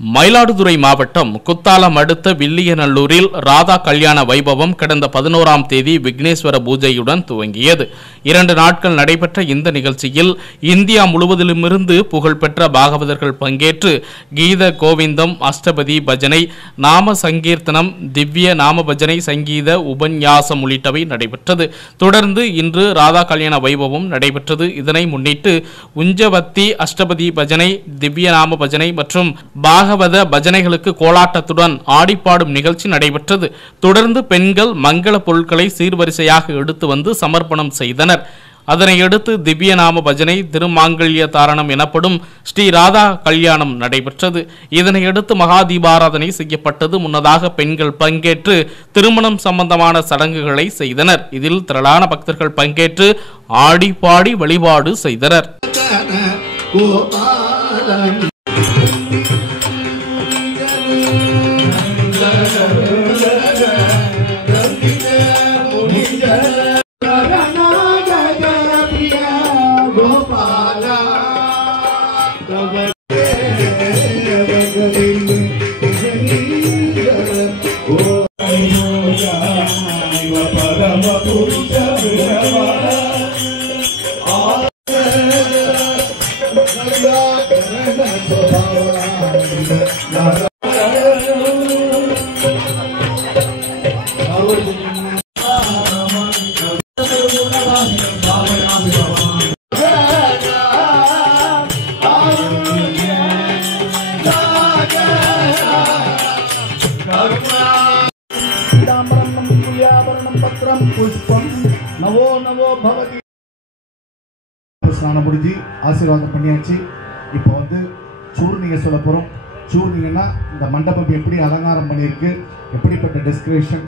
மயிலாடுதுறை மாவட்டம் குத்தாலம் அடுத்த வில்லியநல்லூரில் ராதா கல்யாண வைபவம் கடந்த 11ஆம் தேதி விக்னேஸ்வர பூஜையுடன் துவங்கியது. 2 நாட்கள் நடைபெற்ற இந்த நிகழ்ச்சியில் இந்தியா முழுவதிலுமிருந்து புகழ்பெற்ற பாகவதர்கள் பங்கேற்று கீத கோவிந்தம், அஷ்டபதி பஜனை, நாம சங்கீர்த்தனம், திவ்ய நாம பஜனை, சங்கீத உபன்யாசம் உள்ளிட்டவை நடைபெற்றது. தொடர்ந்து இன்று ராதா கல்யாண வைபவம் நடைபெற்றது. இதனை முன்னிட்டு உஞ்சவத்தி அஷ்டபதி பஜனை, திவ்ய நாம பஜனை மற்றும் பாகவத பஜனைகளுக்கு கோலாட்டத்துடன் ஆடிப்பாடும் நிகழ்ச்சி நடைபெற்றது. தொடர்ந்து பெண்கள் மங்கள பொருட்களை சீர்வரிசையாக எடுத்து வந்து சமர்ப்பணம் செய்தனர். அதனையடுத்து திவ்ய நாம பஜனை, திருமாங்கல்ய தாரணம் எனப்படும் ஸ்ரீ ராதா கல்யாணம் நடைபெற்றது. இதனையடுத்து மகா தீபாராதனை செய்யப்பட்டது. முன்னதாக பெண்கள் பங்கேற்று திருமணம் சம்பந்தமான சடங்குகளை செய்தனர். இதில் திரளான பக்தர்கள் பங்கேற்று ஆடி பாடி வழிபாடு செய்தனர். ஸ்நானம் முடிஞ்சு ஆசீர்வாதம் பண்ணியாச்சு. இப்போ வந்து சூர்ணிங்க சொல்ல போறோம். சூர்ணிங்கன்னா இந்த மண்டபம் எப்படி அலங்காரம் பண்ணியிருக்கு, எப்படிப்பட்ட டெஸ்கிரேஷன்.